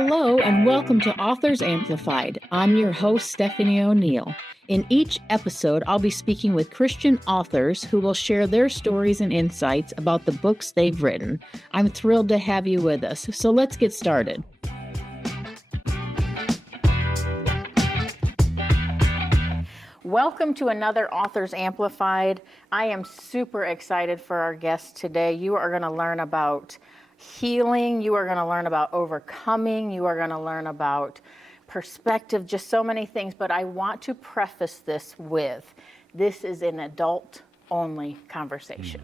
Hello and welcome to Authors Amplified. I'm your host, Stephanie O'Neill. In each episode, I'll be speaking with Christian authors who will share their stories and insights about the books they've written. I'm thrilled to have you with us, so let's get started. Welcome to another Authors Amplified. I am super excited for our guest today. You are going to learn about healing. You are going to learn about overcoming. You are going to learn about perspective, just so many things. But I want to preface this with, this is an adult-only conversation.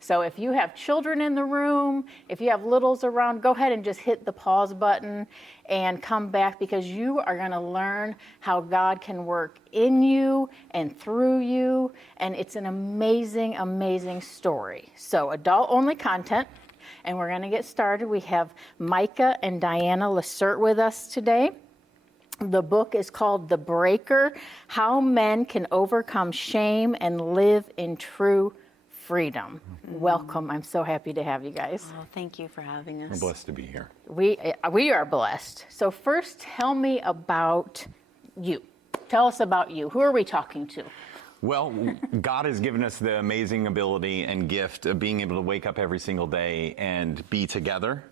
So if you have children in the room, if you have littles around, go ahead and just hit the pause button and come back, because you are going to learn how God can work in you and through you. And it's an amazing, amazing story. So adult-only content. And we're going to get started. We have Micah and Diana LaCerte with us today. The book is called The Breaker: How Men Can Overcome Shame and Live in True Freedom. Welcome. I'm so happy to have you guys. Oh, thank you for having us. I'm blessed to be here. We are blessed. So first, tell me about you. Tell us about you. Who are we talking to? Well, God has given us the amazing ability and gift of being able to wake up every single day and be together,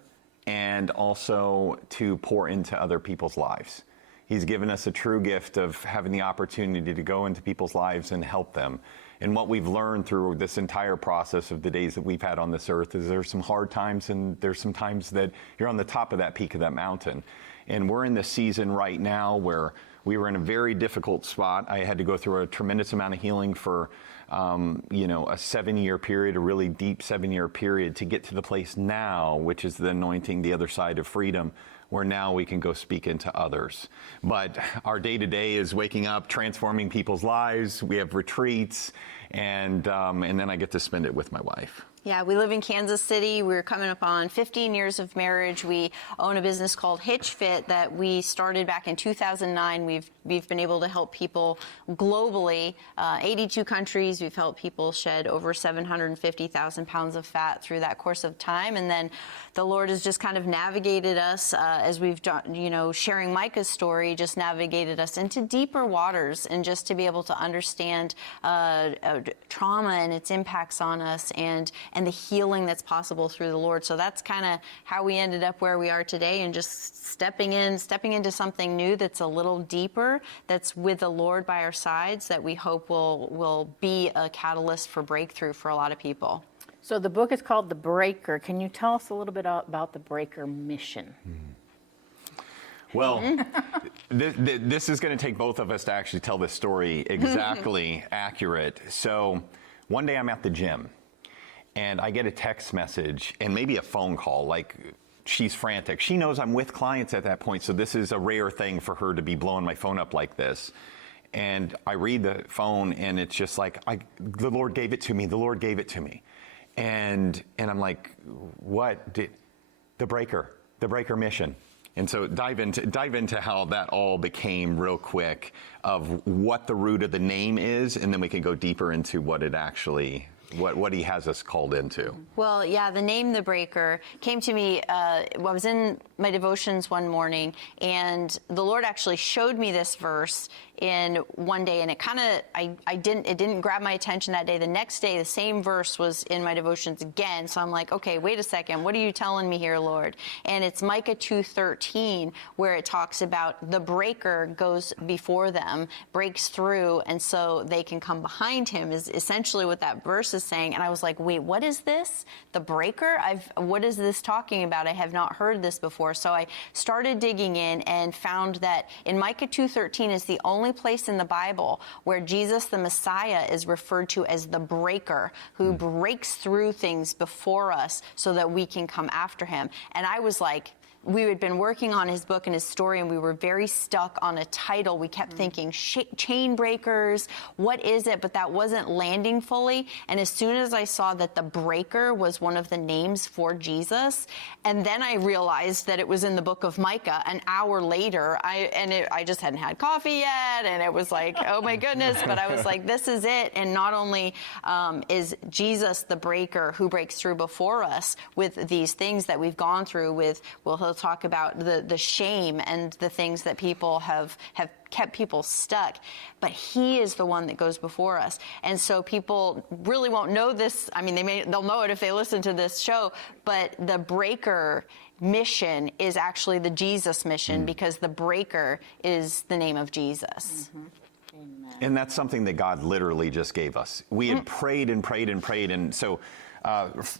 and also to pour into other people's lives. He's given us a true gift of having the opportunity to go into people's lives and help them. And what we've learned through this entire process of the days that we've had on this earth is there's some hard times, and there's some times that you're on the top of that peak of that mountain. And we're in the season right now where we were in a very difficult spot. I had to go through a tremendous amount of healing for, a 7-year period, a really deep 7-year period, to get to the place now, which is the anointing, the other side of freedom, where now we can go speak into others. But our day-to-day is waking up, transforming people's lives. We have retreats, and then I get to spend it with my wife. Yeah, we live in Kansas City. We're coming up on 15 years of marriage. We own a business called Hitch Fit that we started back in 2009. We've been able to help people globally, 82 countries. We've helped people shed over 750,000 pounds of fat through that course of time. And then the Lord has just kind of navigated us as we've done, sharing Micah's story, just navigated us into deeper waters, and just to be able to understand trauma and its impacts on us, and the healing that's possible through the Lord. So that's kind of how we ended up where we are today, and just stepping into something new that's a little deeper, that's with the Lord by our sides, that we hope will be a catalyst for breakthrough for a lot of people. So the book is called The Breaker. Can you tell us a little bit about the Breaker mission? Well, this is going to take both of us to actually tell this story exactly accurate. So one day I'm at the gym, and I get a text message and maybe a phone call, like she's frantic. She knows I'm with clients at that point, so this is a rare thing for her to be blowing my phone up like this. And I read the phone, and it's just like, the Lord gave it to me. The Lord gave it to me. And I'm like, what? The Breaker mission. And so dive into how that all became real quick, of what the root of the name is, and then we can go deeper into what it actually, what he has us called into. Well, yeah, the name The Breaker came to me. I was in my devotions one morning, and the Lord actually showed me this verse in one day, and it kind of, it didn't grab my attention that day. The next day, the same verse was in my devotions again. So I'm like, okay, wait a second. What are you telling me here, Lord? And it's Micah 2:13, where it talks about the breaker goes before them, breaks through, and so they can come behind him, is essentially what that verse is saying. And I was like, wait, what is this? The breaker? What is this talking about? I have not heard this before. So I started digging in and found that in Micah 2:13 is the only place in the Bible where Jesus, the Messiah, is referred to as the breaker, who breaks through things before us so that we can come after him. And I was like, we had been working on his book and his story, and we were very stuck on a title. We kept thinking chain breakers, what is it? But that wasn't landing fully. And as soon as I saw that the breaker was one of the names for Jesus, and then I realized that it was in the book of Micah an hour later, I just hadn't had coffee yet, and it was like, oh my goodness, but I was like, this is it. And not only is Jesus the breaker who breaks through before us with these things that we've gone through with, well, he'll talk about the shame and the things that people have kept people stuck, but he is the one that goes before us. And so people really won't know this. I mean, they'll know it if they listen to this show, but the breaker mission is actually the Jesus mission, because the breaker is the name of Jesus. And that's something that God literally just gave us. We had prayed and prayed and prayed. And so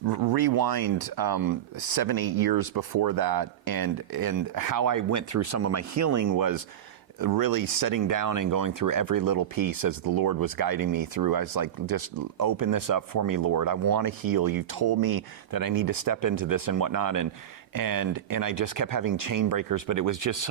rewind 7-8 years before that, and how I went through some of my healing was really sitting down and going through every little piece as the Lord was guiding me through. I was like, just open this up for me, Lord. I want to heal. You told me that I need to step into this and whatnot. And I just kept having chain breakers, but it was just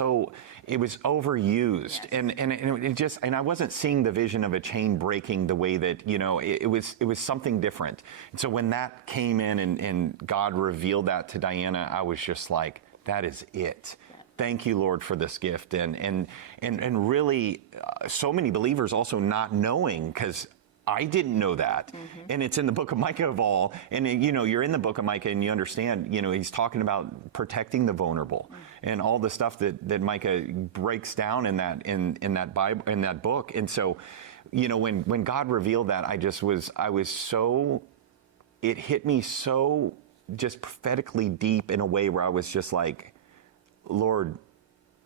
it was overused. Yes. And I wasn't seeing the vision of a chain breaking the way that, it was something different. And so when that came in and God revealed that to Diana, I was just like, that is it. Thank you, Lord, for this gift. And really, so many believers also not knowing, because I didn't know that. And it's in the book of Micah of all. And, you're in the book of Micah and you understand, he's talking about protecting the vulnerable and all the stuff that Micah breaks down in that Bible, in that book. And so, when God revealed that, it hit me so just prophetically deep in a way where I was just like, Lord,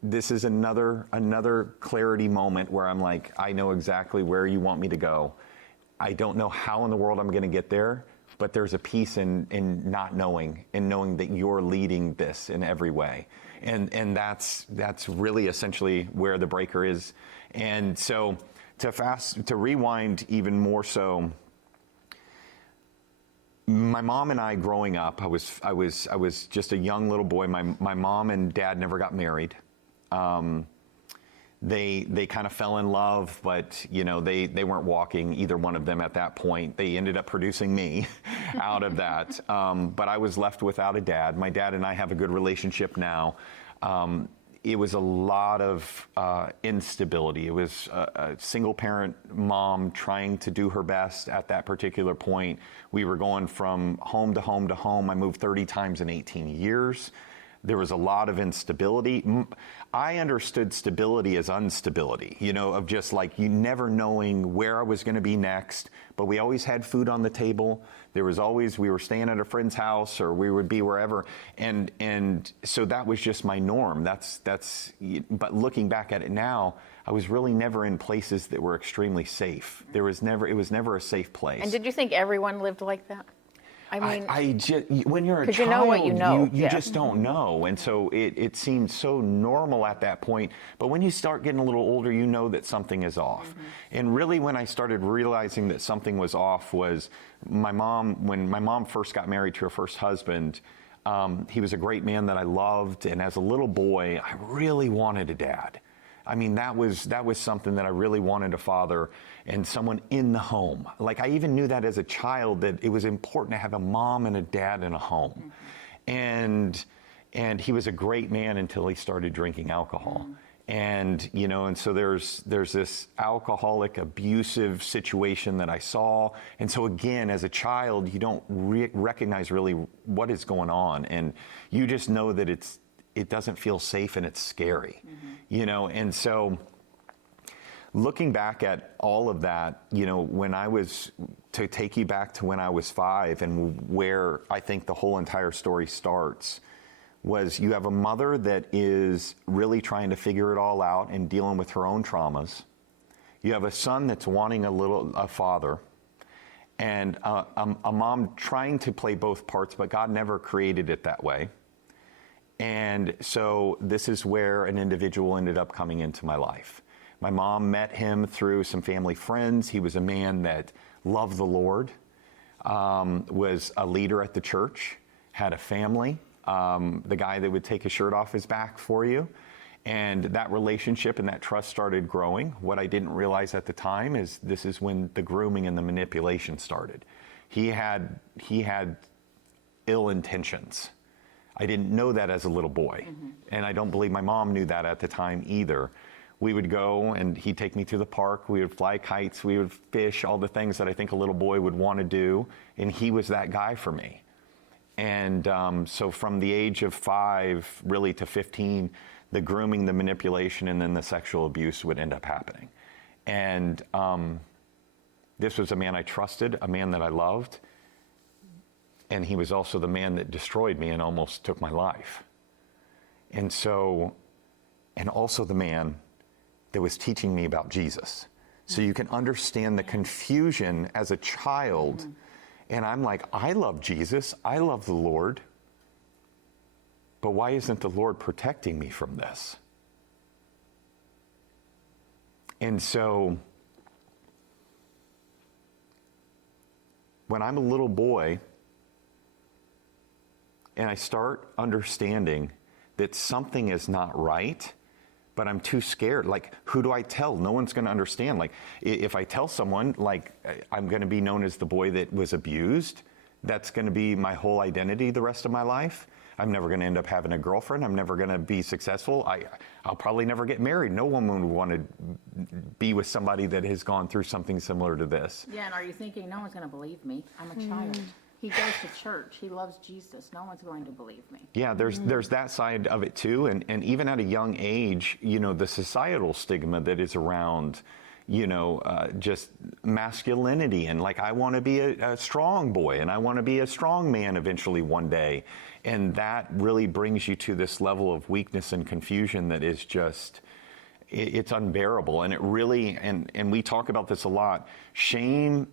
this is another clarity moment where I'm like, I know exactly where you want me to go. I don't know how in the world I'm going to get there, but there's a peace in not knowing, and knowing that you're leading this in every way. And that's really essentially where the breaker is. And so to rewind even more so, my mom and I growing up, I was just a young little boy. My mom and dad never got married. They kind of fell in love, but they weren't walking, either one of them at that point. They ended up producing me out of that. But I was left without a dad. My dad and I have a good relationship now. It was a lot of instability. It was a single parent mom trying to do her best at that particular point. We were going from home to home to home. I moved 30 times in 18 years. There was a lot of instability. I understood stability as instability, of just like you never knowing where I was going to be next. But we always had food on the table. There was always, we were staying at a friend's house, or we would be wherever. And so that was just my norm. But looking back at it now, I was really never in places that were extremely safe. It was never a safe place. And did you think everyone lived like that? I mean, when you're a child, you know what you know. You just don't know. And so it seemed so normal at that point. But when you start getting a little older, you know that something is off. And really when I started realizing that something was off was when my mom first got married to her first husband. He was a great man that I loved. And as a little boy, I really wanted a dad. I mean, that was something that I really wanted, a father and someone in the home. Like, I even knew that as a child, that it was important to have a mom and a dad in a home. And he was a great man until he started drinking alcohol. And, and so there's this alcoholic abusive situation that I saw. And so again, as a child, you don't recognize really what is going on. And you just know that it doesn't feel safe and it's scary, and so looking back at all of that, to take you back to when I was 5 and where I think the whole entire story starts, was you have a mother that is really trying to figure it all out and dealing with her own traumas. You have a son that's wanting a father, and a mom trying to play both parts, but God never created it that way. And so this is where an individual ended up coming into my life. My mom met him through some family friends. He was a man that loved the Lord, was a leader at the church, had a family, the guy that would take his shirt off his back for you. And that relationship and that trust started growing. What I didn't realize at the time is this is when the grooming and the manipulation started. He had ill intentions. I didn't know that as a little boy. And I don't believe my mom knew that at the time either. We would go and he'd take me to the park. We would fly kites. We would fish, all the things that I think a little boy would want to do. And he was that guy for me. And so from the age of 5 really to 15, the grooming, the manipulation, and then the sexual abuse would end up happening. And this was a man I trusted, a man that I loved, and he was also the man that destroyed me and almost took my life. And so, and also the man that was teaching me about Jesus. So you can understand the confusion as a child. And I'm like, I love Jesus, I love the Lord, but why isn't the Lord protecting me from this? And so, when I'm a little boy, and I start understanding that something is not right, but I'm too scared. Like, who do I tell? No one's going to understand. Like, if I tell someone, like, I'm going to be known as the boy that was abused, that's going to be my whole identity the rest of my life. I'm never going to end up having a girlfriend. I'm never going to be successful. I'll probably never get married. No woman would want to be with somebody that has gone through something similar to this. Yeah, and are you thinking, no one's going to believe me? I'm a child. He goes to church. He loves Jesus. No one's going to believe me. Yeah, there's that side of it too. And even at a young age, you know, the societal stigma that is around, you know, just masculinity. And like, I want to be a strong boy and I want to be a strong man eventually one day. And that really brings you to this level of weakness and confusion that is just, it's unbearable. And it really, and we talk about this a lot, shame,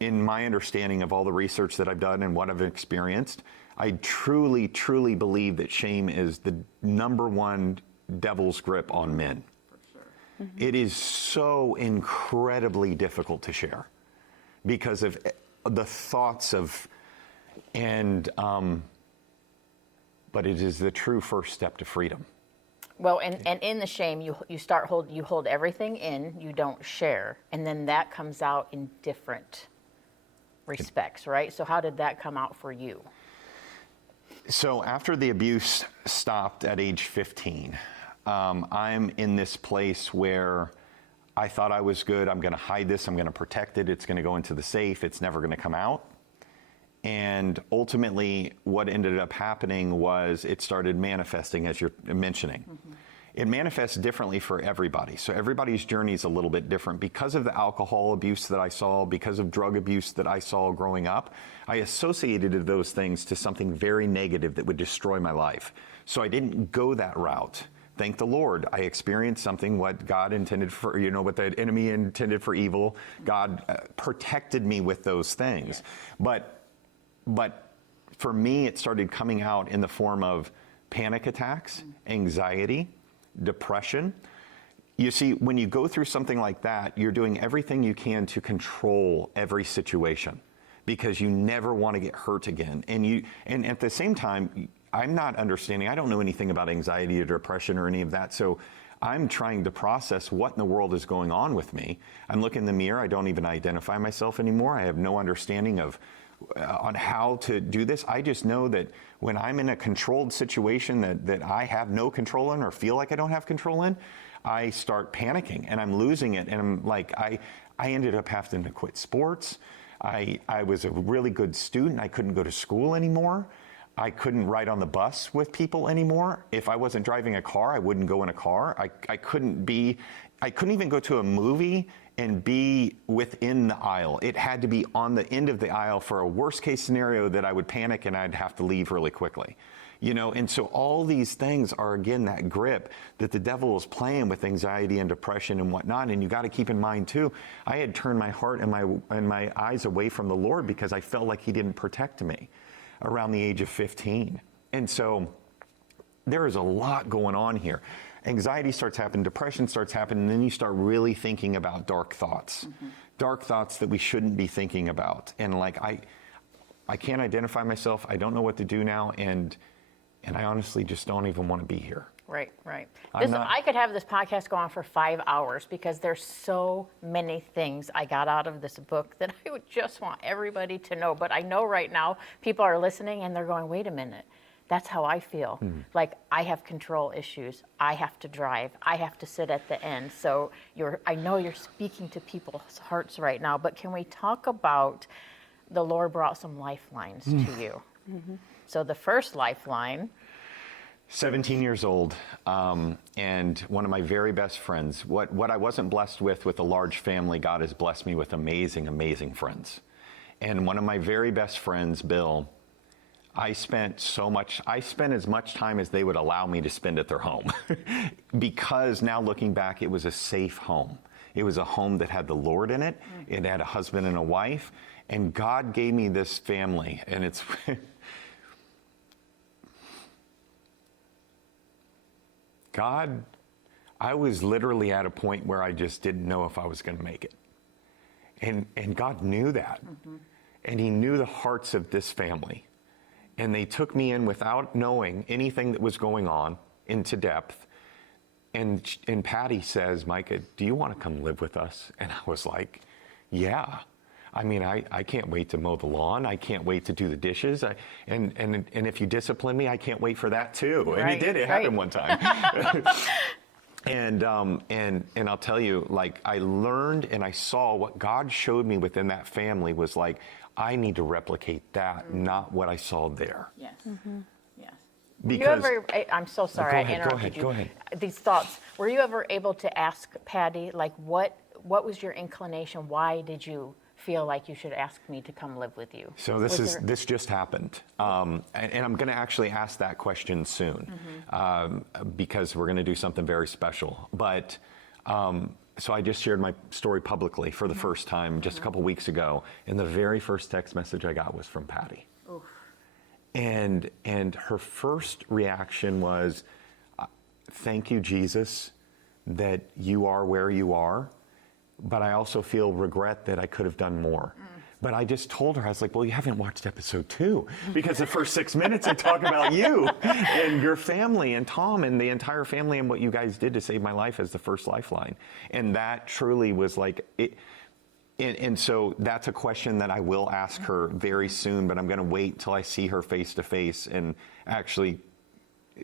in my understanding of all the research that I've done and what I've experienced, I truly, truly believe that shame is the number one devil's grip on men. For sure. It is so incredibly difficult to share because of the thoughts of, and, but it is the true first step to freedom. Well, and in the shame, you hold everything in, you don't share, and then that comes out in different respects, right? So how did that come out for you? So after the abuse stopped at age 15, I'm in this place where I thought I was good. I'm going to hide this. I'm going to protect it. It's going to go into the safe. It's never going to come out. And ultimately, what ended up happening was it started manifesting, as you're mentioning. Mm-hmm. It manifests differently for everybody. So everybody's journey is a little bit different. Because of the alcohol abuse that I saw, because of drug abuse that I saw growing up, I associated those things to something very negative that would destroy my life. So I didn't go that route. Thank the Lord. I experienced something what God intended for, you know, what the enemy intended for evil. God protected me with those things. But for me, it started coming out in the form of panic attacks, anxiety, depression. You see, when you go through something like that, you're doing everything you can to control every situation because you never want to get hurt again. And at the same time, I'm not understanding. I don't know anything about anxiety or depression or any of that. So I'm trying to process what in the world is going on with me. I'm looking in the mirror. I don't even identify myself anymore. I have no understanding of on how to do this. I just know that when I'm in a controlled situation that I have no control in or feel like I don't have control in, I start panicking and I'm losing it. And I'm like, I ended up having to quit sports. I was a really good student. I couldn't go to school anymore. I couldn't ride on the bus with people anymore. If I wasn't driving a car, I wouldn't go in a car. I couldn't even go to a movie and be within the aisle. It had to be on the end of the aisle for a worst case scenario that I would panic and I'd have to leave really quickly. You know, and so all these things are, again, that grip that the devil is playing with anxiety and depression and whatnot. And you got to keep in mind, too, I had turned my heart and my eyes away from the Lord because I felt like he didn't protect me around the age of 15. And so there is a lot going on here. Anxiety starts happening, depression starts happening, and then you start really thinking about dark thoughts. Dark thoughts that we shouldn't be thinking about. And like, I can't identify myself. I don't know what to do now. And I honestly just don't even want to be here. Right. I could have this podcast go on for 5 hours because there's so many things I got out of this book that I would just want everybody to know. But I know right now people are listening and they're going, wait a minute. That's how I feel. Like I have control issues. I have to drive. I have to sit at the end. So I know you're speaking to people's hearts right now, but can we talk about the Lord brought some lifelines to you? So the first lifeline. 17 years old, and one of my very best friends. What I wasn't blessed with a large family, God has blessed me with amazing, amazing friends. And one of my very best friends, Bill, I spent as much time as they would allow me to spend at their home. Because now looking back, it was a safe home. It was a home that had the Lord in it. It had a husband and a wife. And God gave me this family. And it's... God, I was literally at a point where I just didn't know if I was going to make it. And God knew that. And he knew the hearts of this family. And they took me in without knowing anything that was going on into depth. And Patty says, Micah, do you want to come live with us? And I was like, yeah. I mean, I can't wait to mow the lawn. I can't wait to do the dishes. And if you discipline me, I can't wait for that too. And he did. It happened one time. And I'll tell you, like, I learned and I saw what God showed me within that family was like, I need to replicate that, not what I saw there. Yes. Yes. Because I'm so sorry, I interrupted you. Go ahead. These thoughts. Were you ever able to ask Patty, like, what was your inclination? Why did you feel like you should ask me to come live with you? So this just happened, and I'm going to actually ask that question soon, because we're going to do something very special. But so I just shared my story publicly for the first time just a couple weeks ago, and the very first text message I got was from Patty. Oof. And her first reaction was, "Thank you, Jesus, that you are where you are. But I also feel regret that I could have done more." But I just told her, I was like, well, you haven't watched episode 2, because the first 6 minutes I talk about you and your family and Tom and the entire family and what you guys did to save my life as the first lifeline. And that truly was like it. And so that's a question that I will ask her very soon, but I'm going to wait till I see her face to face and actually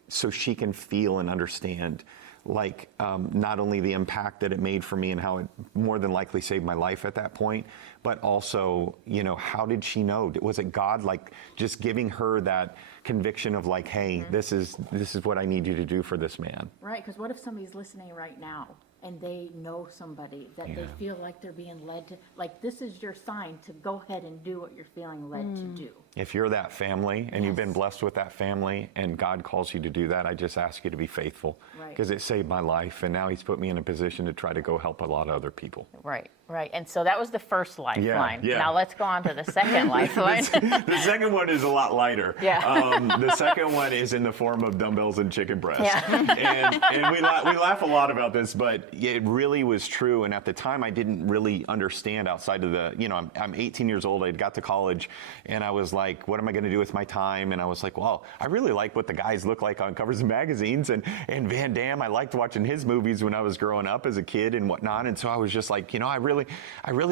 so she can feel and understand, like, not only the impact that it made for me and how it more than likely saved my life at that point, but also, you know, how did she know? Was it God, like, just giving her that conviction of like, hey, this is what I need you to do for this man? Right, because what if somebody's listening right now and they know somebody that they feel like they're being led to, like, this is your sign to go ahead and do what you're feeling led to do. If you're that family and you've been blessed with that family and God calls you to do that, I just ask you to be faithful, because it saved my life, and now he's put me in a position to try to go help a lot of other people. Right. And so that was the first lifeline. Yeah. Now let's go on to the second lifeline. The second one is a lot lighter. Yeah. The second one is in the form of dumbbells and chicken breast. Yeah. And we laugh a lot about this, but it really was true. And at the time, I didn't really understand outside of the, you know, I'm 18 years old. I got to college, and I was like, what am I going to do with my time? And I was like, well, I really like what the guys look like on covers of magazines. And Van Damme, I liked watching his movies when I was growing up as a kid and whatnot. And so I was just like, you know, I really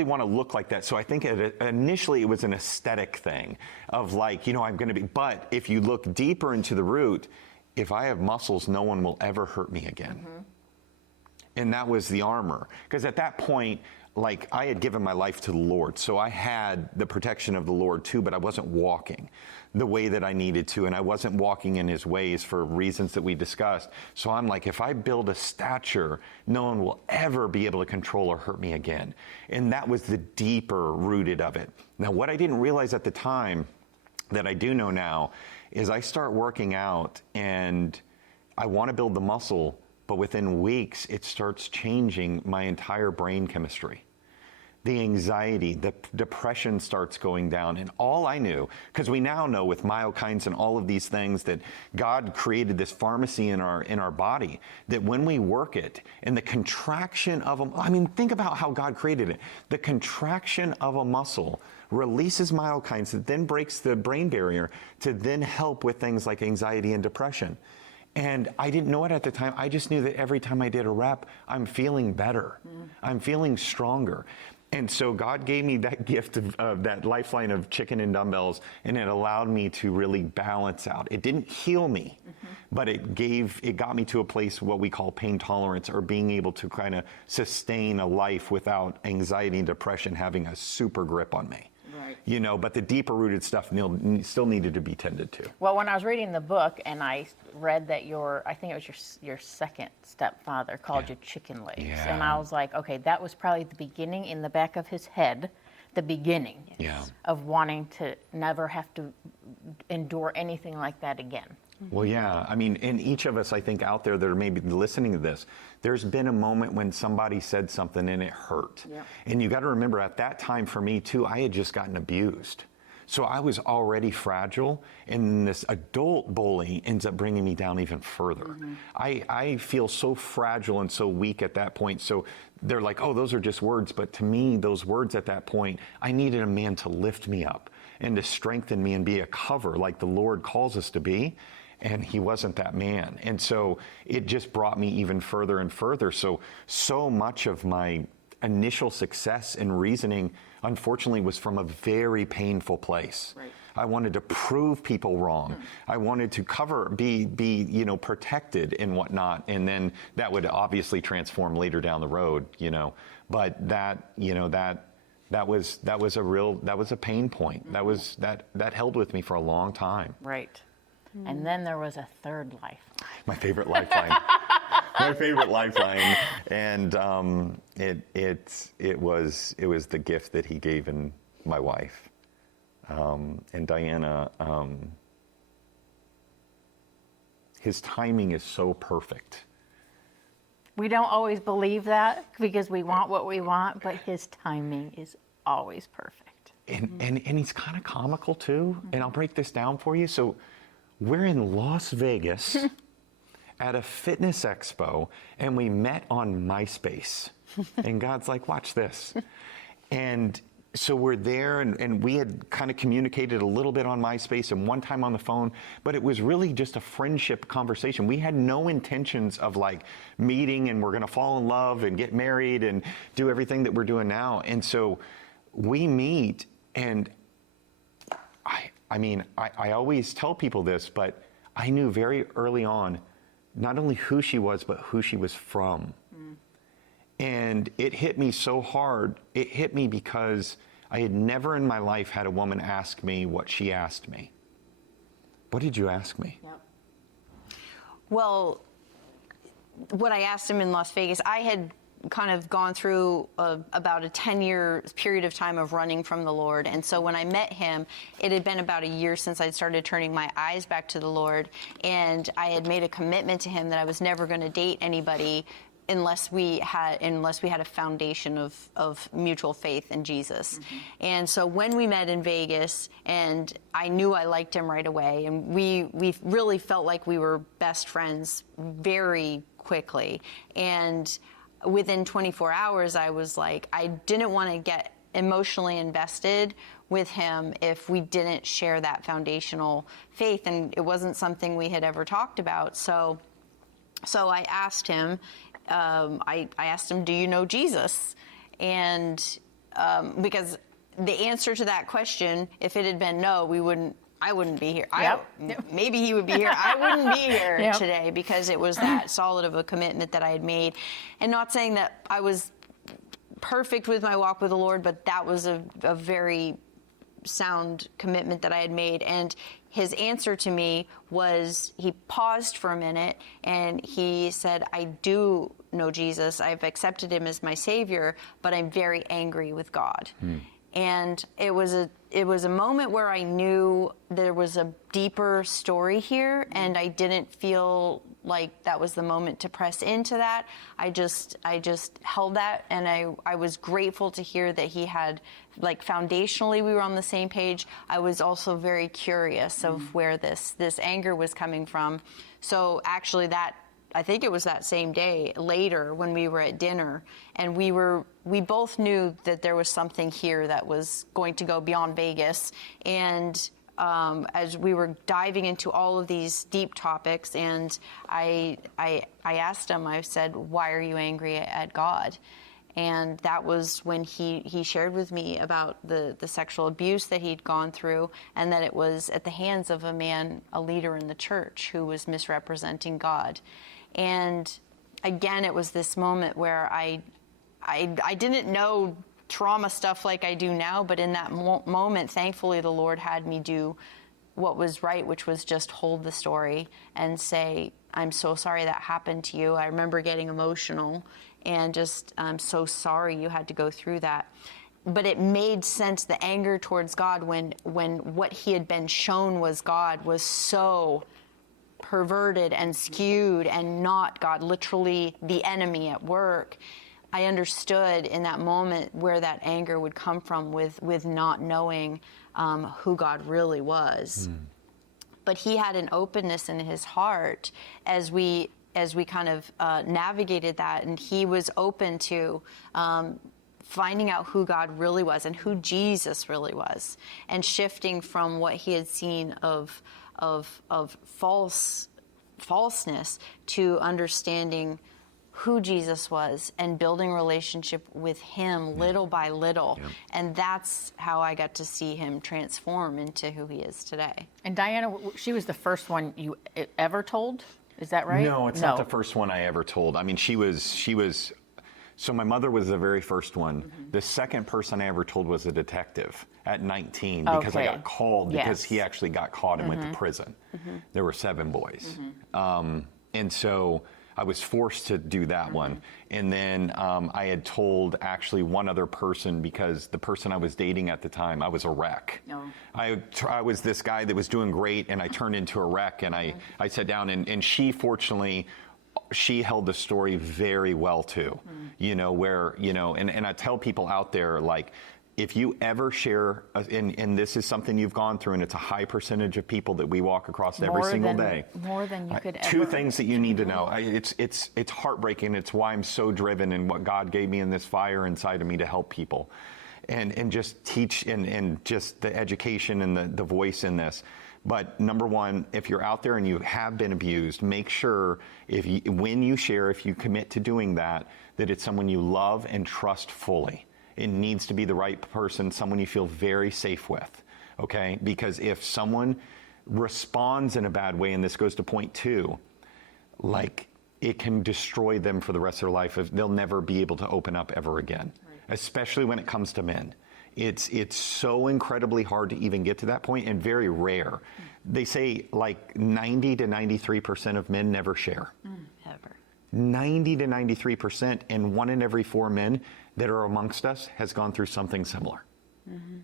want to look like that. So I think initially it was an aesthetic thing of like, you know, I'm going to be, but if you look deeper into the root, if I have muscles, no one will ever hurt me again. And that was the armor. Because at that point, like, I had given my life to the Lord. So I had the protection of the Lord too, but I wasn't walking the way that I needed to. And I wasn't walking in his ways for reasons that we discussed. So I'm like, if I build a stature, no one will ever be able to control or hurt me again. And that was the deeper rooted of it. Now, what I didn't realize at the time that I do know now is I start working out and I want to build the muscle, but within weeks, it starts changing my entire brain chemistry. The anxiety, the depression starts going down. And all I knew, because we now know with myokines and all of these things that God created this pharmacy in our body, that when we work it and the contraction of think about how God created it. The contraction of a muscle releases myokines that then breaks the brain barrier to then help with things like anxiety and depression. And I didn't know it at the time. I just knew that every time I did a rep, I'm feeling better. I'm feeling stronger. And so God gave me that gift of that lifeline of chicken and dumbbells, and it allowed me to really balance out. It didn't heal me, but it got me to a place, what we call pain tolerance, or being able to kind of sustain a life without anxiety and depression having a super grip on me. But the deeper rooted stuff still needed to be tended to. Well, when I was reading the book and I read that I think it was your second stepfather called you chicken legs. Yeah. And I was like, okay, that was probably the beginning in the back of his head, the beginning of wanting to never have to endure anything like that again. Well, yeah. I mean, and each of us, I think, out there that are maybe listening to this, there's been a moment when somebody said something and it hurt. Yeah. And you got to remember, at that time for me, too, I had just gotten abused. So I was already fragile, and this adult bully ends up bringing me down even further. Mm-hmm. I feel so fragile and so weak at that point. So they're like, oh, those are just words. But to me, those words at that point, I needed a man to lift me up and to strengthen me and be a cover like the Lord calls us to be. And he wasn't that man. And so it just brought me even further and further. So much of my initial success in reasoning, unfortunately, was from a very painful place. Right. I wanted to prove people wrong. I wanted to be protected and whatnot. And then that would obviously transform later down the road, But that was a pain point. That held with me for a long time. Right. And then there was a third lifeline. My favorite lifeline. My favorite lifeline. And it was the gift that he gave in my wife. And Diana, his timing is so perfect. We don't always believe that because we want what we want, but his timing is always perfect. And he's kind of comical too. And I'll break this down for you. So we're in Las Vegas at a fitness expo, and we met on MySpace. And God's like, watch this. And so we're there, and we had kind of communicated a little bit on MySpace and one time on the phone, but it was really just a friendship conversation. We had no intentions of like meeting and we're going to fall in love and get married and do everything that we're doing now. And so we meet, and I always tell people this, but I knew very early on not only who she was, but who she was from. And it hit me so hard. It hit me because I had never in my life had a woman ask me what she asked me. What did you ask me? Yep. Well, what I asked him in Las Vegas, I had kind of gone through about a 10-year period of time of running from the Lord. And so when I met him, it had been about a year since I'd started turning my eyes back to the Lord. And I had made a commitment to him that I was never going to date anybody unless we had a foundation of mutual faith in Jesus. And so when we met in Vegas, and I knew I liked him right away, and we really felt like we were best friends very quickly. And within 24 hours, I was like, I didn't want to get emotionally invested with him if we didn't share that foundational faith, and it wasn't something we had ever talked about. So I asked him, I asked him, do you know Jesus? And because the answer to that question, if it had been no, I wouldn't be here. Maybe he would be here. I wouldn't be here today because it was that solid of a commitment that I had made. And not saying that I was perfect with my walk with the Lord, but that was a very sound commitment that I had made. And his answer to me was, he paused for a minute and he said, I do know Jesus. I've accepted him as my Savior, but I'm very angry with God. And it was a moment where I knew there was a deeper story here, and I didn't feel like that was the moment to press into that. I just held that, and I was grateful to hear that he had, like, foundationally we were on the same page. I was also very curious of where this anger was coming from. So actually I think it was that same day later when we were at dinner, and we both knew that there was something here that was going to go beyond Vegas. And as we were diving into all of these deep topics, and I asked him, I said, why are you angry at God? And that was when he shared with me about the sexual abuse that he'd gone through, and that it was at the hands of a man, a leader in the church, who was misrepresenting God. And again, it was this moment where I didn't know trauma stuff like I do now, but in that moment, thankfully, the Lord had me do what was right, which was just hold the story and say, I'm so sorry that happened to you. I remember getting emotional and just, I'm so sorry you had to go through that. But it made sense, the anger towards God, when what he had been shown was God, was so perverted and skewed and not God, literally the enemy at work. I understood in that moment where that anger would come from with not knowing who God really was. But he had an openness in his heart as we kind of navigated that, and he was open to finding out who God really was and who Jesus really was, and shifting from what he had seen of falseness to understanding who Jesus was and building relationship with him little by little. Yeah. And that's how I got to see him transform into who he is today. And Diana, she was the first one you ever told? Is that right? No, it's not the first one I ever told. I mean, she was. So my mother was the very first one. Mm-hmm. The second person I ever told was a detective at 19 because I got called because he actually got caught and went to prison. Mm-hmm. There were 7 boys. Mm-hmm. And so I was forced to do that one. And then I had told actually one other person because the person I was dating at the time, I was a wreck. No. I was this guy that was doing great and I turned into a wreck, and I sat down and she fortunately, she held the story very well too, you know, where, you know, and I tell people out there, like, if you ever share, and this is something you've gone through, and it's a high percentage of people that we walk across every single day. More than you could ever. 2 things that you need to know. It's heartbreaking. It's why I'm so driven and what God gave me in this fire inside of me to help people. And just teach and just the education and the voice in this. But number one, if you're out there and you have been abused, make sure when you share, if you commit to doing that it's someone you love and trust fully. It needs to be the right person, someone you feel very safe with, okay? Because if someone responds in a bad way, and this goes to point 2, like, it can destroy them for the rest of their life. They'll never be able to open up ever again, especially when it comes to men. It's so incredibly hard to even get to that point, and very rare. They say like 90 to 93% of men never share. Ever. 90 to 93%, and 1 in every 4 men that are amongst us has gone through something similar. Mm-hmm.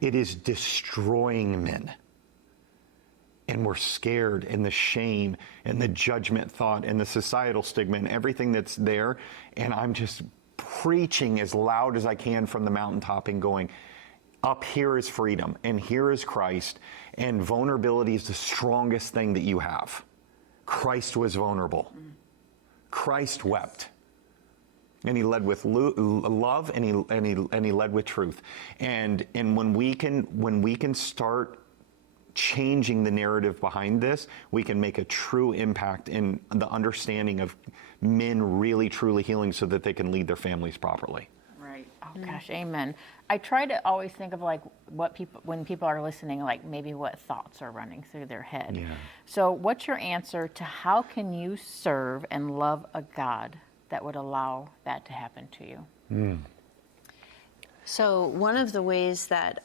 It is destroying men. And we're scared, and the shame and the judgment thought and the societal stigma and everything that's there. And I'm just preaching as loud as I can from the mountaintop and going, up here is freedom, and here is Christ, and vulnerability is the strongest thing that you have. Christ was vulnerable. Christ wept. And he led with love, and he led with truth. And when we can start changing the narrative behind this, we can make a true impact in the understanding of men really truly healing so that they can lead their families properly. Right. Oh gosh, amen. I try to always think of like when people are listening, like maybe what thoughts are running through their head. Yeah. So what's your answer to how can you serve and love a God that would allow that to happen to you? So one of the ways that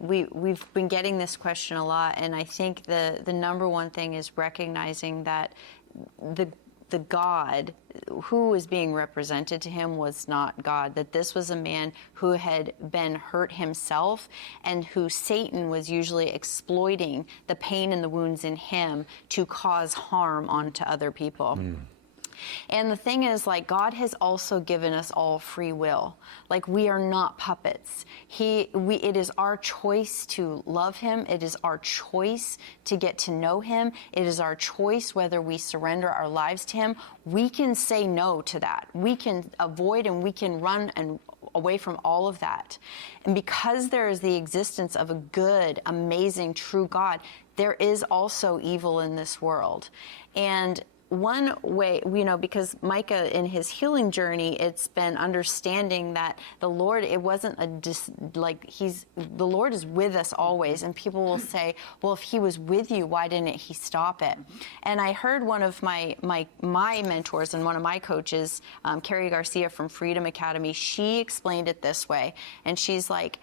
we've been getting this question a lot, and I think the number one thing is recognizing that the God who was being represented to him was not God, that this was a man who had been hurt himself and who Satan was usually exploiting the pain and the wounds in him to cause harm onto other people. And the thing is, like, God has also given us all free will. Like, we are not puppets. It is our choice to love him. It is our choice to get to know him. It is our choice whether we surrender our lives to him. We can say no to that. We can avoid and we can run and away from all of that. And because there is the existence of a good, amazing, true God, there is also evil in this world. And one way, because Micah in his healing journey, it's been understanding that the Lord, it wasn't the Lord is with us always. And people will say, well, if he was with you, why didn't he stop it? And I heard one of my mentors and one of my coaches, Carrie Garcia from Freedom Academy, she explained it this way. And she's like,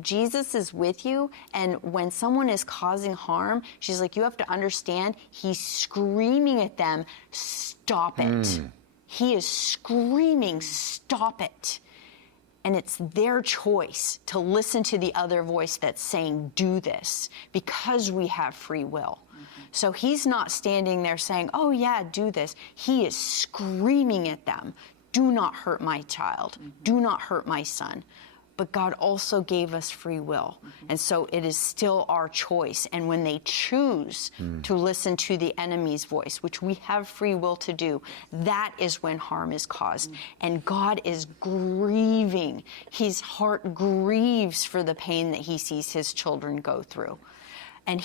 Jesus is with you, and when someone is causing harm, she's like, you have to understand, he's screaming at them, stop it. He is screaming, stop it. And it's their choice to listen to the other voice that's saying, do this, because we have free will. So he's not standing there saying, oh yeah, do this. He is screaming at them, do not hurt my child, do not hurt my son. But God also gave us free will. And so it is still our choice. And when they choose to listen to the enemy's voice, which we have free will to do, that is when harm is caused. And God is grieving. His heart grieves for the pain that he sees his children go through. And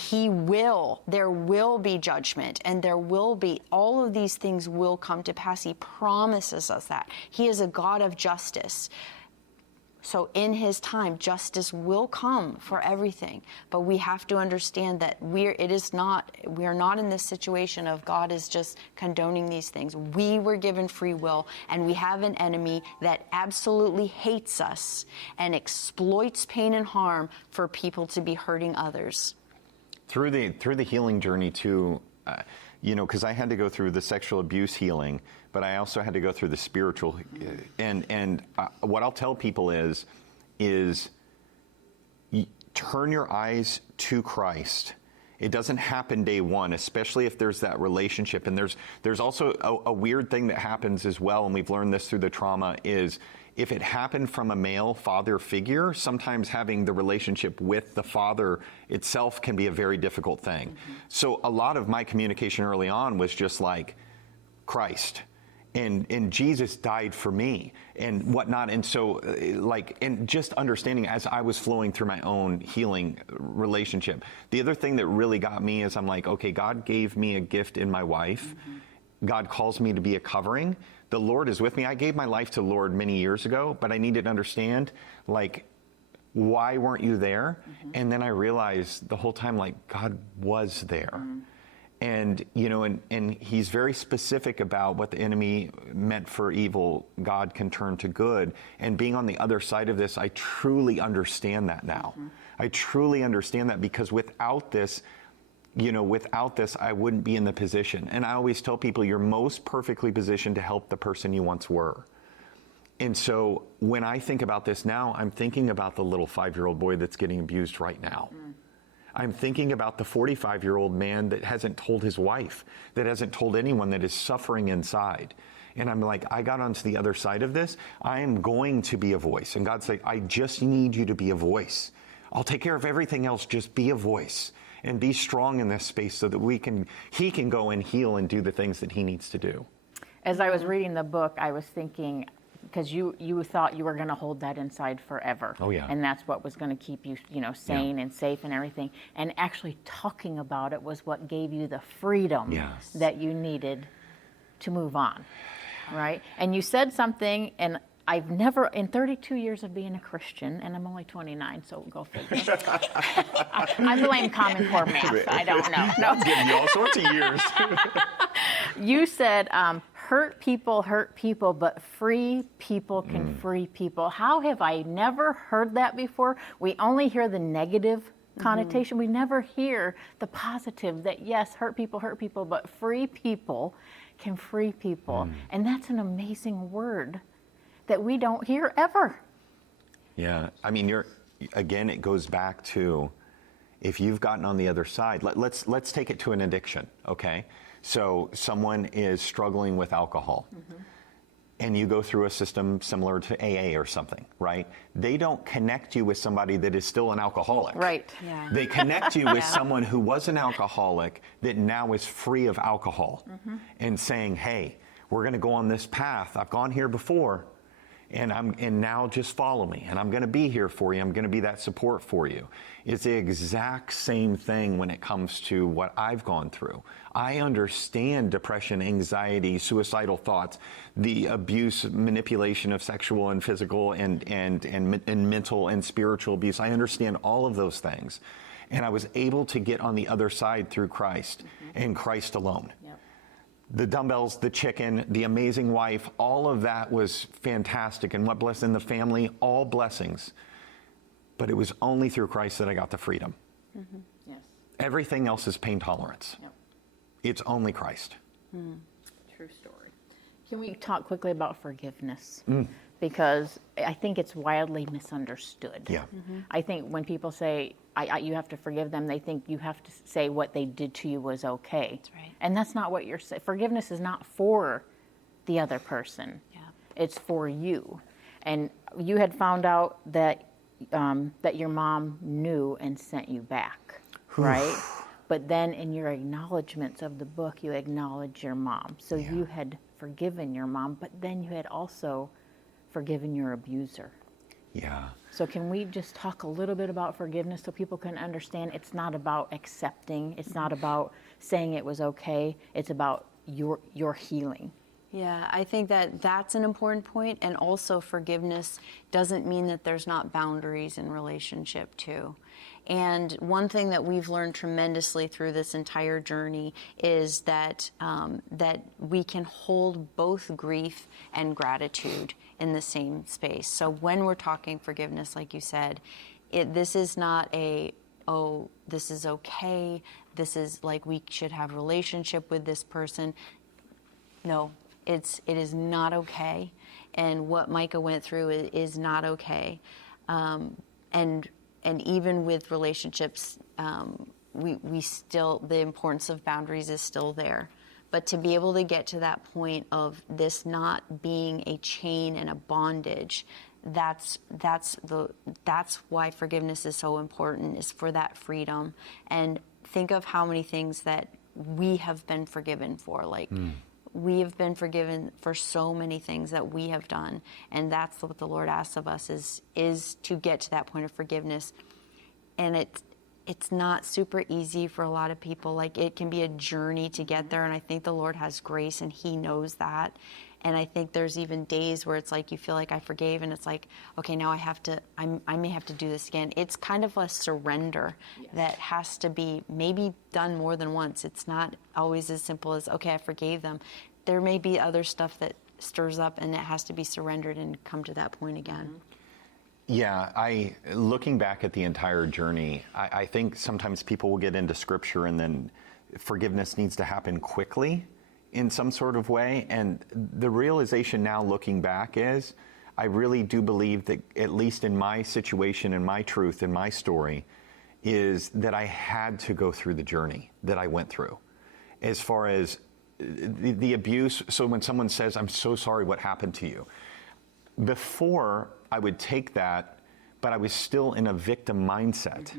there will be judgment, and there will be, all of these things will come to pass. He promises us that. He is a God of justice. So in his time, justice will come for everything. But we have to understand that we are not in this situation of God is just condoning these things. We were given free will, and we have an enemy that absolutely hates us and exploits pain and harm for people to be hurting others. Through the healing journey too, because I had to go through the sexual abuse healing, but I also had to go through the spiritual. And what I'll tell people is turn your eyes to Christ. It doesn't happen day one, especially if there's that relationship. And there's also a weird thing that happens as well, and we've learned this through the trauma, is if it happened from a male father figure, sometimes having the relationship with the father itself can be a very difficult thing. So a lot of my communication early on was just like, Christ. And Jesus died for me and whatnot. And so and just understanding as I was flowing through my own healing relationship. The other thing that really got me is I'm like, okay, God gave me a gift in my wife. God calls me to be a covering. The Lord is with me. I gave my life to the Lord many years ago, but I needed to understand, why weren't you there? And then I realized the whole time, God was there. And, and he's very specific about what the enemy meant for evil, God can turn to good. And being on the other side of this, I truly understand that now. I truly understand that, because without this, I wouldn't be in the position. And I always tell people, you're most perfectly positioned to help the person you once were. And so when I think about this now, I'm thinking about the little 5-year-old boy that's getting abused right now. I'm thinking about the 45-year-old man that hasn't told his wife, that hasn't told anyone, that is suffering inside. And I'm like, I got onto the other side of this. I am going to be a voice. And God's like, I just need you to be a voice. I'll take care of everything else. Just be a voice and be strong in this space so that he can go and heal and do the things that he needs to do. As I was reading the book, I was thinking, because you thought you were going to hold that inside forever. Oh, yeah. And that's what was going to keep you, sane and safe and everything. And actually talking about it was what gave you the freedom that you needed to move on, right? And you said something, and I've never, in 32 years of being a Christian, and I'm only 29, so go figure. I blame Common Core math. I don't know. No. It's giving you all sorts of years. You said, hurt people, but free people can free people. How have I never heard that before? We only hear the negative connotation. We never hear the positive that, yes, hurt people, but free people can free people. And that's an amazing word that we don't hear ever. Yeah, I mean, again, it goes back to, if you've gotten on the other side, let's take it to an addiction, okay? So someone is struggling with alcohol, and you go through a system similar to AA or something, right? They don't connect you with somebody that is still an alcoholic. Right. Yeah. They connect you with someone who was an alcoholic that now is free of alcohol and saying, hey, we're going to go on this path. I've gone here before. and now just follow me, and I'm going to be here for you. I'm going to be that support for you. It's the exact same thing when it comes to what I've gone through. I understand depression, anxiety, suicidal thoughts, the abuse, manipulation of sexual and physical and mental and spiritual abuse. I understand all of those things. And I was able to get on the other side through Christ and Christ alone. Yep. The dumbbells, the chicken, the amazing wife, all of that was fantastic. And what blessed in the family, all blessings. But it was only through Christ that I got the freedom. Mm-hmm. Yes. Everything else is pain tolerance. Yep. It's only Christ. True story. Can we talk quickly about forgiveness? Because I think it's wildly misunderstood. Yeah. I think when people say, you have to forgive them, they think you have to say what they did to you was okay. That's right. And that's not what you're saying. Forgiveness is not for the other person. Yeah. It's for you. And you had found out that that your mom knew and sent you back, right? But then in your acknowledgments of the book, you acknowledge your mom. So you had forgiven your mom, but then you had also forgiven your abuser. Yeah. So can we just talk a little bit about forgiveness so people can understand it's not about accepting, it's not about saying it was okay, it's about your healing. Yeah, I think that that's an important point, and also forgiveness doesn't mean that there's not boundaries in relationship too. And one thing that we've learned tremendously through this entire journey is that that we can hold both grief and gratitude in the same space. So when we're talking forgiveness, like you said, this is not a, oh, this is okay, this is like we should have relationship with this person. No. It is not okay, and what Micah went through is not okay, and even with relationships, we still, the importance of boundaries is still there. But to be able to get to that point of this not being a chain and a bondage, that's why forgiveness is so important, is for that freedom. And think of how many things that we have been forgiven for, like. We have been forgiven for so many things that we have done, and that's what the Lord asks of us is to get to that point of forgiveness. And it's not super easy for a lot of people. Like, it can be a journey to get there, and I think the Lord has grace, and He knows that. And I think there's even days where it's like you feel like I forgave, and it's like, okay, now I may have to do this again. It's kind of a surrender that has to be maybe done more than once. It's not always as simple as, okay, I forgave them. There may be other stuff that stirs up, and it has to be surrendered and come to that point again. Yeah, looking back at the entire journey, I think sometimes people will get into scripture and then forgiveness needs to happen quickly in some sort of way. And the realization now looking back is, I really do believe that, at least in my situation and my truth and my story, is that I had to go through the journey that I went through. As far as the abuse, so when someone says, I'm so sorry what happened to you, before I would take that, but I was still in a victim mindset.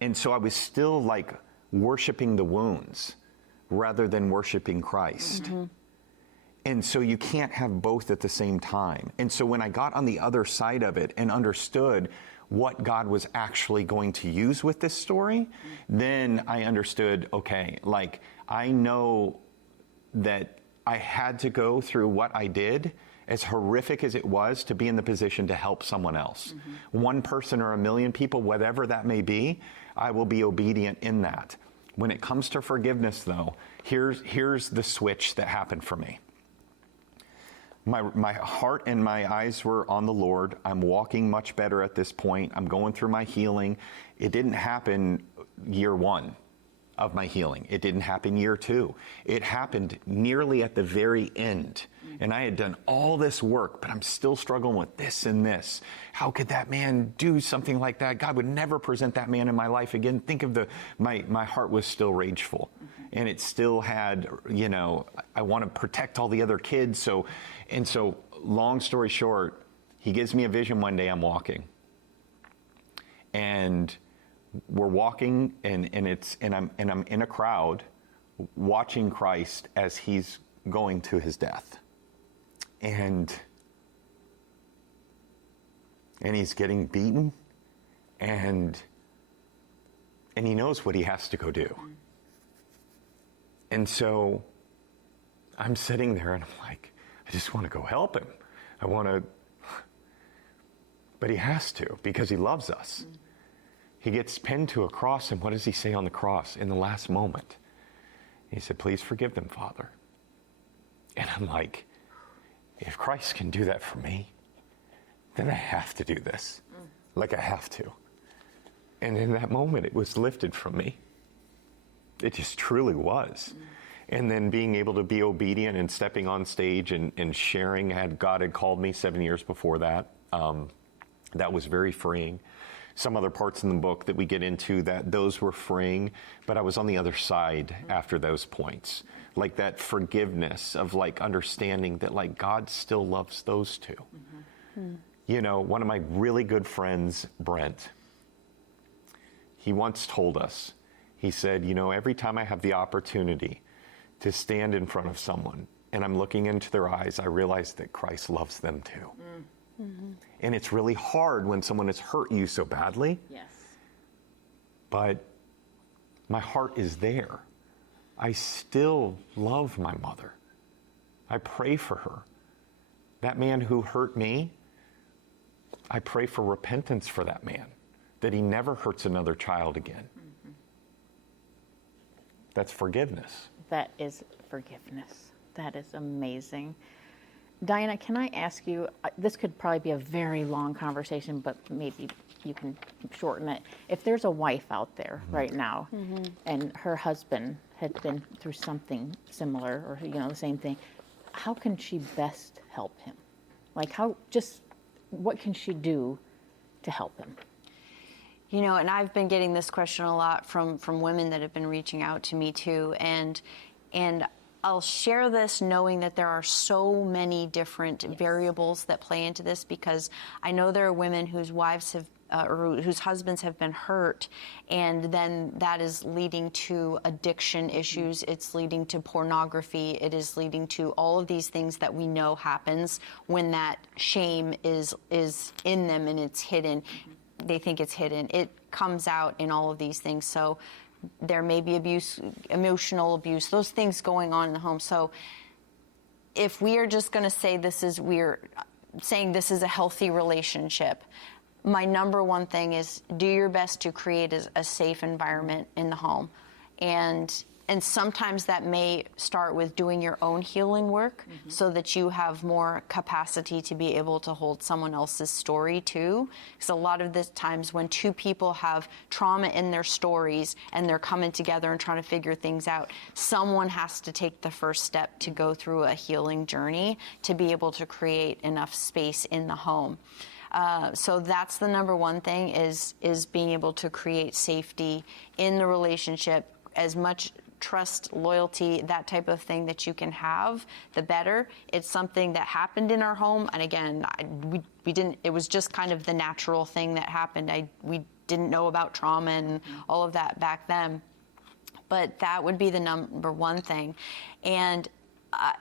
And so I was still like worshiping the wounds rather than worshiping Christ. And so you can't have both at the same time. And so when I got on the other side of it and understood what God was actually going to use with this story, then I understood, okay, like, I know that I had to go through what I did, as horrific as it was, to be in the position to help someone else. One person or a million people, whatever that may be, I will be obedient in that. When it comes to forgiveness, though, here's the switch that happened for me. My heart and my eyes were on the Lord. I'm walking much better at this point. I'm going through my healing. It didn't happen year one of my healing. It didn't happen year two. It happened nearly at the very end. And I had done all this work, but I'm still struggling with this and this. How could that man do something like that? God would never present that man in my life again. Think of my heart was still rageful. And it still had, I want to protect all the other kids. So long story short, he gives me a vision one day. I'm walking. And we're walking, and I'm in a crowd watching Christ as he's going to his death. And and he's getting beaten, and he knows what he has to go do. And so I'm sitting there and I'm like, I just want to go help him. I want to, but he has to, because he loves us. He gets pinned to a cross, and what does he say on the cross in the last moment? He said, please forgive them, Father. And I'm like, if Christ can do that for me, then I have to do this. Like, I have to. And in that moment, it was lifted from me. It just truly was. And then being able to be obedient and stepping on stage and sharing, God had called me 7 years before that. That was very freeing. Some other parts in the book that we get into, that those were freeing, but I was on the other side after those points. Like that forgiveness of like understanding that like God still loves those two. You know, one of my really good friends, Brent, he once told us, he said, you know, every time I have the opportunity to stand in front of someone and I'm looking into their eyes, I realize that Christ loves them too. And it's really hard when someone has hurt you so badly. Yes. But my heart is there. I still love my mother. I pray for her. That man who hurt me, I pray for repentance for that man, that he never hurts another child again. That's forgiveness. That is forgiveness. That is amazing. Diana, can I ask you, this could probably be a very long conversation, but maybe you can shorten it. If there's a wife out there right now and her husband had been through something similar or, you know, the same thing, how can she best help him? Like what can she do to help him? You know, and I've been getting this question a lot from women that have been reaching out to me too, and I'll share this knowing that there are so many different variables that play into this, because I know there are women whose wives have or whose husbands have been hurt, and then that is leading to addiction issues. It's leading to pornography. It is leading to all of these things that we know happens when that shame is in them and it's hidden. They think it's hidden. It comes out in all of these things. So there may be abuse, emotional abuse, those things going on in the home. So if we are just going to say we're saying this is a healthy relationship, my number one thing is do your best to create a safe environment in the home. And sometimes that may start with doing your own healing work so that you have more capacity to be able to hold someone else's story too. Because a lot of the times when two people have trauma in their stories and they're coming together and trying to figure things out, someone has to take the first step to go through a healing journey to be able to create enough space in the home. So that's the number one thing is being able to create safety in the relationship. As much trust, loyalty, that type of thing that you can have, the better. It's something that happened in our home, and again, we didn't. It was just kind of the natural thing that happened. We didn't know about trauma and all of that back then, but that would be the number one thing. And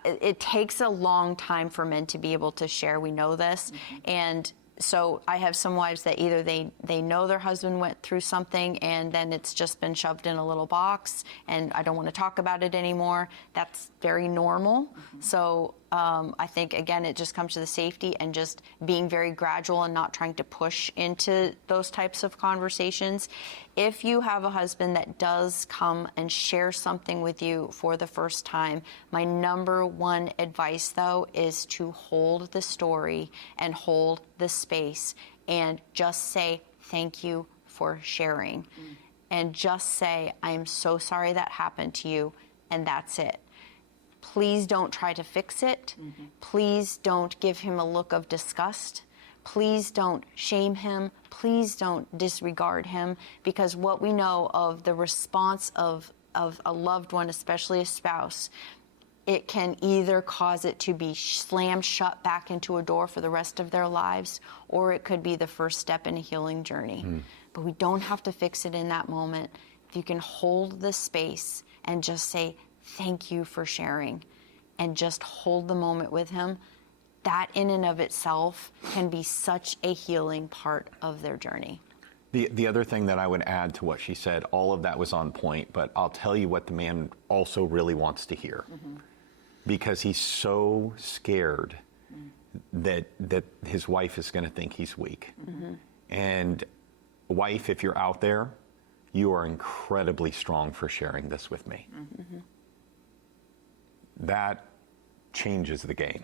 it takes a long time for men to be able to share. We know this, and so I have some wives that either they know their husband went through something and then it's just been shoved in a little box and I don't want to talk about it anymore. That's very normal. So I think, again, it just comes to the safety and just being very gradual and not trying to push into those types of conversations. If you have a husband that does come and share something with you for the first time, my number one advice, though, is to hold the story and hold the space and just say, thank you for sharing. And just say, I'm so sorry that happened to you, and that's it. Please don't try to fix it. Please don't give him a look of disgust. Please don't shame him. Please don't disregard him, because what we know of the response of a loved one, especially a spouse, it can either cause it to be slammed shut back into a door for the rest of their lives, or it could be the first step in a healing journey. But we don't have to fix it in that moment. If you can hold the space and just say, thank you for sharing, and just hold the moment with him, that in and of itself can be such a healing part of their journey. The other thing that I would add to what she said, all of that was on point, but I'll tell you what the man also really wants to hear. Because he's so scared that his wife is going to think he's weak. And wife, if you're out there, you are incredibly strong for sharing this with me. That changes the game.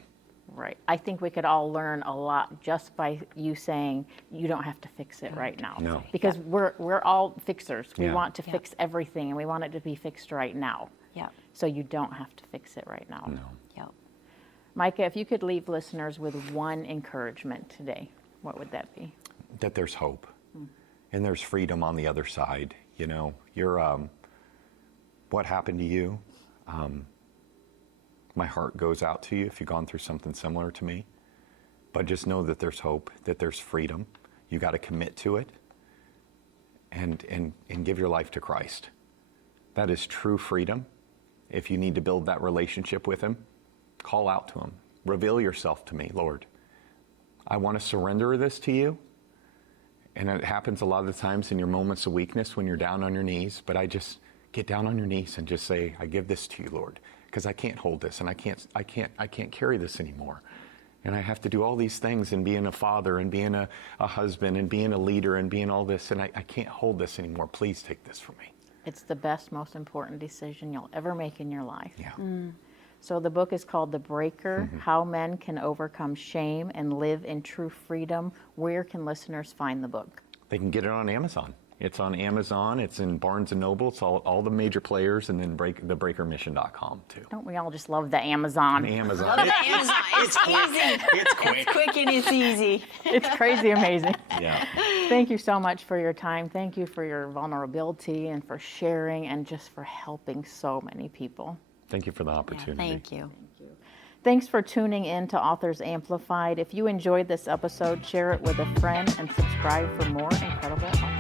Right. I think we could all learn a lot just by you saying you don't have to fix it right now. No. Because we're all fixers. We Yeah. want to fix everything, and we want it to be fixed right now. Yep. So you don't have to fix it right now. No. Yep. Micah, if you could leave listeners with one encouragement today, what would that be? That there's hope. And there's freedom on the other side. You know, what happened to you, my heart goes out to you if you've gone through something similar to me. But just know that there's hope, that there's freedom. You got to commit to it and give your life to Christ. That is true freedom. If you need to build that relationship with him, call out to him. Reveal yourself to me, Lord. I want to surrender this to you. And it happens a lot of the times in your moments of weakness when you're down on your knees, but I just get down on your knees and just say, I give this to you, Lord, because I can't hold this and I can't carry this anymore. And I have to do all these things and being a father and being a husband and being a leader and being all this, and I can't hold this anymore. Please take this from me. It's the best, most important decision you'll ever make in your life. Yeah. So the book is called The Breaker, How Men Can Overcome Shame and Live in True Freedom. Where can listeners find the book? They can get it on Amazon. It's on Amazon. It's in Barnes & Noble. It's all the major players, and then thebreakermission.com too. Don't we all just love the Amazon? Amazon. Love the Amazon. It's easy. It's quick. It's quick and it's easy. It's crazy amazing. Yeah. Thank you so much for your time. Thank you for your vulnerability and for sharing and just for helping so many people. Thank you for the opportunity. Thank you. Thanks for tuning in to Authors Amplified. If you enjoyed this episode, share it with a friend and subscribe for more incredible authors.